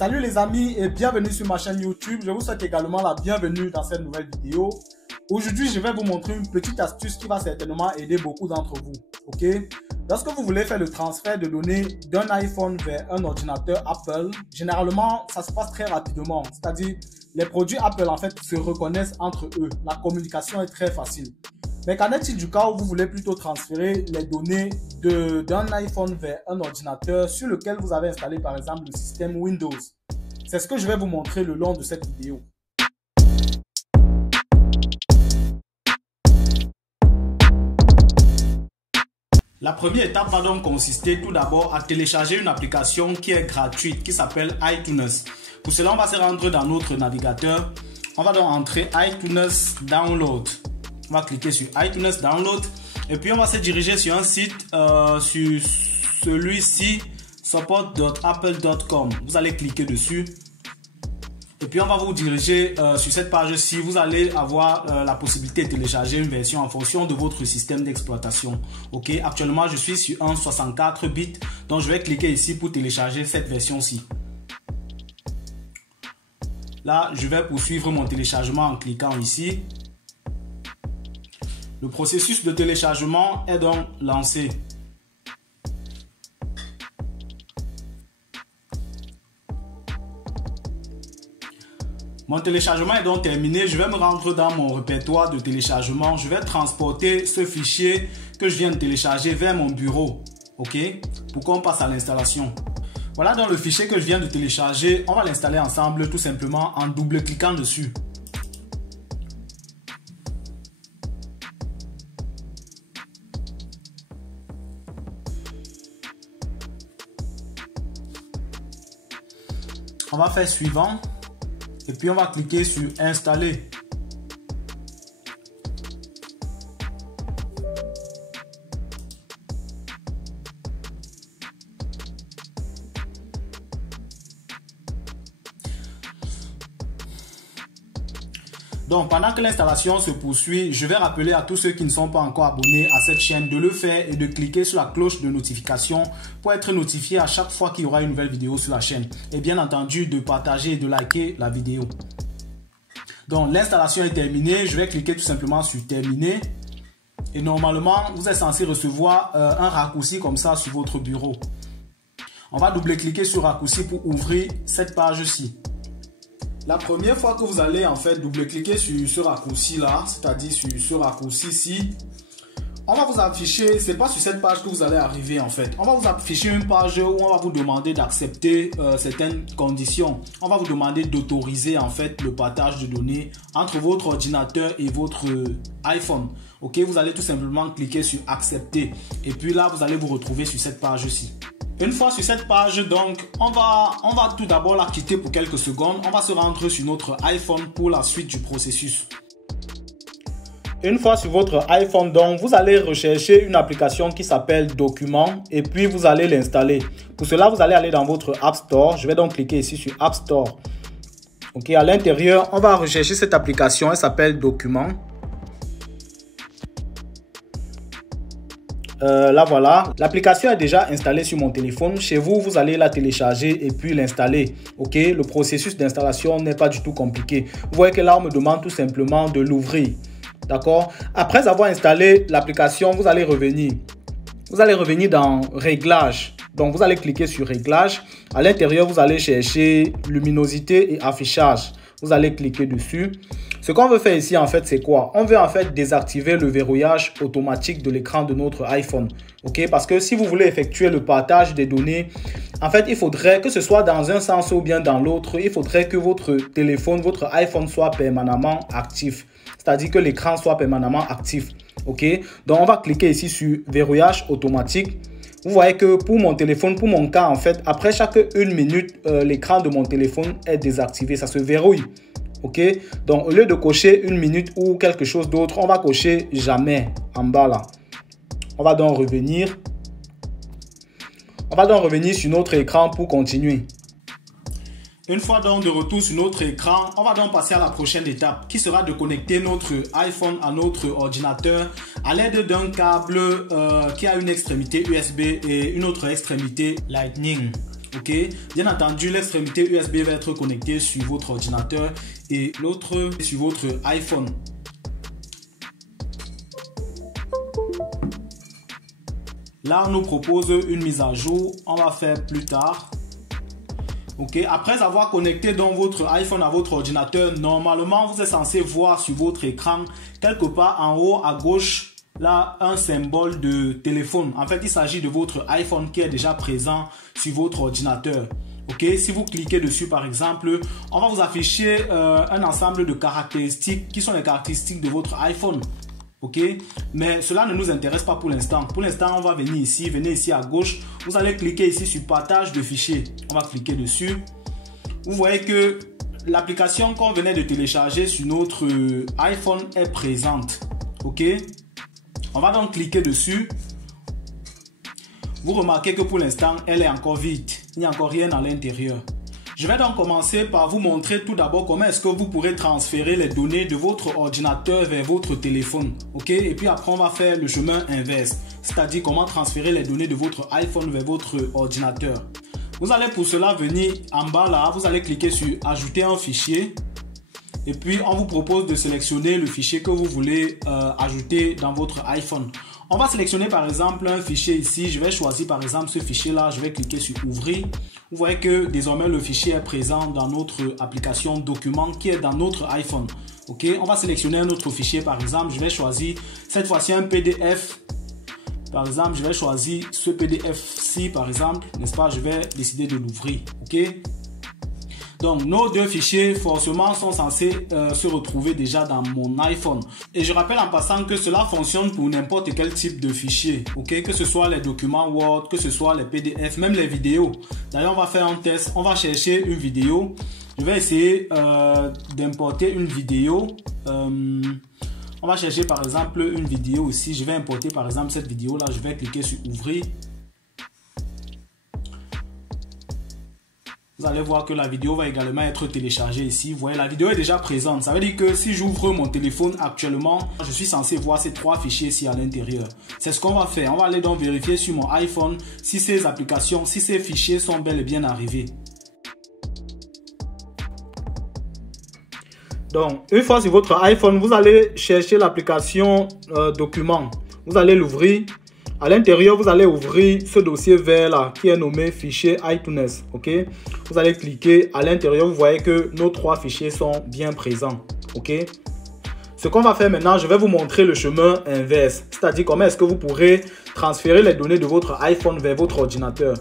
Salut les amis et bienvenue sur ma chaîne YouTube. Je vous souhaite également la bienvenue dans cette nouvelle vidéo. Aujourd'hui, je vais vous montrer une petite astuce qui va certainement aider beaucoup d'entre vous. Ok? Lorsque vous voulez faire le transfert de données d'un iPhone vers un ordinateur Apple, généralement, ça se passe très rapidement. C'est-à-dire, les produits Apple en fait se reconnaissent entre eux. La communication est très facile. Mais qu'en est-il du cas où vous voulez plutôt transférer les données d'un iPhone vers un ordinateur sur lequel vous avez installé par exemple le système Windows? C'est ce que je vais vous montrer le long de cette vidéo. La première étape va donc consister tout d'abord à télécharger une application qui est gratuite qui s'appelle iTunes. Pour cela, on va se rendre dans notre navigateur. On va donc entrer iTunes Download. On va cliquer sur iTunes Download et puis on va se diriger sur un site, sur celui-ci, support.apple.com. Vous allez cliquer dessus et puis on va vous diriger sur cette page-ci. Vous allez avoir la possibilité de télécharger une version en fonction de votre système d'exploitation. Ok, actuellement je suis sur un 64 bits, donc je vais cliquer ici pour télécharger cette version-ci. Là, je vais poursuivre mon téléchargement en cliquant ici. Le processus de téléchargement est donc lancé. Mon téléchargement est donc terminé. Je vais me rendre dans mon répertoire de téléchargement. Je vais transporter ce fichier que je viens de télécharger vers mon bureau. Ok? Pour qu'on passe à l'installation. Voilà donc le fichier que je viens de télécharger. On va l'installer ensemble tout simplement en double-cliquant dessus. On va faire suivant et puis on va cliquer sur installer. Donc, pendant que l'installation se poursuit, je vais rappeler à tous ceux qui ne sont pas encore abonnés à cette chaîne de le faire et de cliquer sur la cloche de notification pour être notifié à chaque fois qu'il y aura une nouvelle vidéo sur la chaîne. Et bien entendu, de partager et de liker la vidéo. Donc, l'installation est terminée. Je vais cliquer tout simplement sur terminer. Et normalement, vous êtes censé recevoir un raccourci comme ça sur votre bureau. On va double-cliquer sur raccourci pour ouvrir cette page-ci. La première fois que vous allez en fait double-cliquer sur ce raccourci-là, c'est-à-dire sur ce raccourci-ci, on va vous afficher, c'est pas sur cette page que vous allez arriver en fait. On va vous afficher une page où on va vous demander d'accepter certaines conditions. On va vous demander d'autoriser en fait le partage de données entre votre ordinateur et votre iPhone. Ok, vous allez tout simplement cliquer sur accepter et puis là vous allez vous retrouver sur cette page-ci. Une fois sur cette page, donc, on va tout d'abord la quitter pour quelques secondes. On va se rendre sur notre iPhone pour la suite du processus. Une fois sur votre iPhone, donc, vous allez rechercher une application qui s'appelle Documents et puis vous allez l'installer. Pour cela, vous allez aller dans votre App Store. Je vais donc cliquer ici sur App Store. Ok, à l'intérieur, on va rechercher cette application. Elle s'appelle Documents. Là voilà, l'application est déjà installée sur mon téléphone. Chez vous, vous allez la télécharger et puis l'installer. Ok, le processus d'installation n'est pas du tout compliqué. Vous voyez que là, on me demande tout simplement de l'ouvrir. D'accord? Après avoir installé l'application, vous allez revenir. Vous allez revenir dans Réglages. Donc, vous allez cliquer sur Réglages. À l'intérieur, vous allez chercher Luminosité et Affichage. Vous allez cliquer dessus. Ce qu'on veut faire ici, en fait, c'est quoi? On veut en fait désactiver le verrouillage automatique de l'écran de notre iPhone. Ok? Parce que si vous voulez effectuer le partage des données, en fait, il faudrait que ce soit dans un sens ou bien dans l'autre, il faudrait que votre téléphone, votre iPhone soit permanemment actif. C'est-à-dire que l'écran soit permanemment actif. Ok? Donc, on va cliquer ici sur verrouillage automatique. Vous voyez que pour mon téléphone, pour mon cas, en fait, après chaque 1 minute, l'écran de mon téléphone est désactivé. Ça se verrouille. Ok, donc au lieu de cocher 1 minute ou quelque chose d'autre, on va cocher jamais en bas là. On va donc revenir. On va donc revenir sur notre écran pour continuer. Une fois donc de retour sur notre écran, on va donc passer à la prochaine étape qui sera de connecter notre iPhone à notre ordinateur à l'aide d'un câble qui a une extrémité USB et une autre extrémité Lightning. Ok, bien entendu, l'extrémité USB va être connectée sur votre ordinateur et l'autre sur votre iPhone. Là, on nous propose une mise à jour. On va faire plus tard. Ok, après avoir connecté donc votre iPhone à votre ordinateur, normalement, vous êtes censé voir sur votre écran, quelque part en haut à gauche, là, un symbole de téléphone. En fait, il s'agit de votre iPhone qui est déjà présent sur votre ordinateur. Ok, si vous cliquez dessus, par exemple, on va vous afficher un ensemble de caractéristiques qui sont les caractéristiques de votre iPhone. Ok, mais cela ne nous intéresse pas pour l'instant. Pour l'instant, on va venir ici, venez ici à gauche. Vous allez cliquer ici sur partage de fichiers. On va cliquer dessus. Vous voyez que l'application qu'on venait de télécharger sur notre iPhone est présente. Ok, on va donc cliquer dessus. Vous remarquez que pour l'instant, elle est encore vide. Il n'y a encore rien à l'intérieur. Je vais donc commencer par vous montrer tout d'abord comment est-ce que vous pourrez transférer les données de votre ordinateur vers votre téléphone. Ok, et puis après, on va faire le chemin inverse. C'est-à-dire comment transférer les données de votre iPhone vers votre ordinateur. Vous allez pour cela venir en bas là. Vous allez cliquer sur ajouter un fichier. Et puis, on vous propose de sélectionner le fichier que vous voulez ajouter dans votre iPhone. On va sélectionner par exemple un fichier ici. Je vais choisir par exemple ce fichier-là. Je vais cliquer sur ouvrir. Vous voyez que désormais le fichier est présent dans notre application document qui est dans notre iPhone. Ok, on va sélectionner un autre fichier par exemple. Je vais choisir cette fois-ci un PDF. Par exemple, je vais choisir ce PDF-ci par exemple. N'est-ce pas? Je vais décider de l'ouvrir. Ok. Donc, nos deux fichiers, forcément, sont censés se retrouver déjà dans mon iPhone. Et je rappelle en passant que cela fonctionne pour n'importe quel type de fichier. Ok, que ce soit les documents Word, que ce soit les PDF, même les vidéos. D'ailleurs, on va faire un test. On va chercher une vidéo. Je vais essayer d'importer une vidéo. On va chercher par exemple une vidéo ici. Je vais importer par exemple cette vidéo-là. Je vais cliquer sur ouvrir. Vous allez voir que la vidéo va également être téléchargée ici. Vous voyez, la vidéo est déjà présente. Ça veut dire que si j'ouvre mon téléphone actuellement, je suis censé voir ces trois fichiers ici à l'intérieur. C'est ce qu'on va faire. On va aller donc vérifier sur mon iPhone si ces applications, si ces fichiers sont bel et bien arrivés. Donc, une fois sur votre iPhone, vous allez chercher l'application document. Vous allez l'ouvrir. À l'intérieur, vous allez ouvrir ce dossier vert là qui est nommé fichier iTunes. Ok, vous allez cliquer à l'intérieur. Vous voyez que nos trois fichiers sont bien présents. Ok, ce qu'on va faire maintenant, je vais vous montrer le chemin inverse, c'est-à-dire comment est-ce que vous pourrez transférer les données de votre iPhone vers votre ordinateur.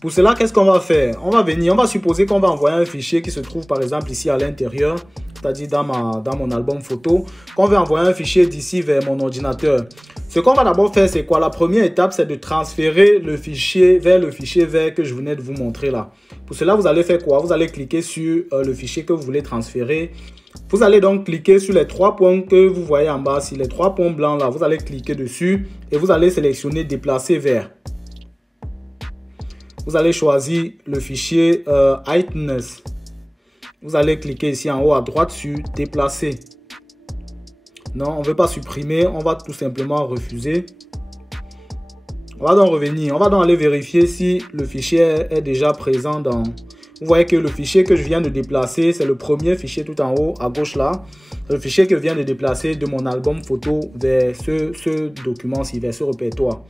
Pour cela, qu'est-ce qu'on va faire? On va venir, on va supposer qu'on va envoyer un fichier qui se trouve par exemple ici à l'intérieur, c'est-à-dire dans mon album photo, qu'on veut envoyer un fichier d'ici vers mon ordinateur. Ce qu'on va d'abord faire, c'est quoi? La première étape, c'est de transférer le fichier vers le fichier vert que je venais de vous montrer là. Pour cela, vous allez faire quoi? Vous allez cliquer sur le fichier que vous voulez transférer. Vous allez donc cliquer sur les trois points que vous voyez en bas, sur les trois points blancs là. Vous allez cliquer dessus et vous allez sélectionner déplacer vers. Vous allez choisir le fichier iTunes. Vous allez cliquer ici en haut à droite sur déplacer. Non, on ne veut pas supprimer, on va tout simplement refuser. On va donc revenir, on va donc aller vérifier si le fichier est déjà présent dans... Vous voyez que le fichier que je viens de déplacer, c'est le premier fichier tout en haut à gauche là. Le fichier que je viens de déplacer de mon album photo vers ce document-ci, vers ce répertoire.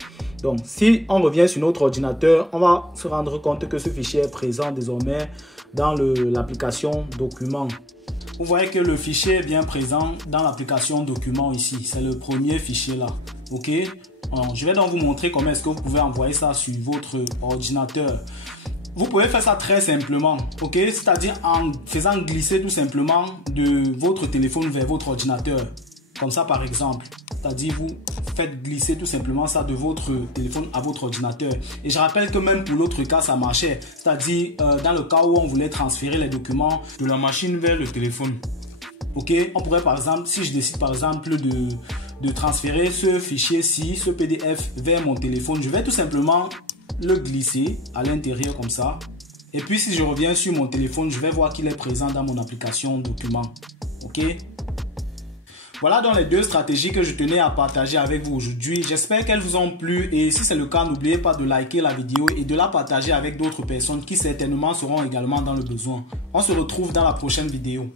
Donc, si on revient sur notre ordinateur, on va se rendre compte que ce fichier est présent désormais dans l'application document. Vous voyez que le fichier est bien présent dans l'application document ici. C'est le premier fichier là. Ok. Alors, je vais donc vous montrer comment est-ce que vous pouvez envoyer ça sur votre ordinateur. Vous pouvez faire ça très simplement. Ok. C'est-à-dire en faisant glisser tout simplement de votre téléphone vers votre ordinateur. Comme ça par exemple. C'est-à-dire vous faites glisser tout simplement ça de votre téléphone à votre ordinateur. Et je rappelle que même pour l'autre cas, ça marchait. C'est-à-dire dans le cas où on voulait transférer les documents de la machine vers le téléphone. Ok, on pourrait par exemple, si je décide par exemple de transférer ce fichier-ci, ce PDF vers mon téléphone, je vais tout simplement le glisser à l'intérieur comme ça. Et puis si je reviens sur mon téléphone, je vais voir qu'il est présent dans mon application document. Ok. Voilà donc les deux stratégies que je tenais à partager avec vous aujourd'hui. J'espère qu'elles vous ont plu et si c'est le cas, n'oubliez pas de liker la vidéo et de la partager avec d'autres personnes qui certainement seront également dans le besoin. On se retrouve dans la prochaine vidéo.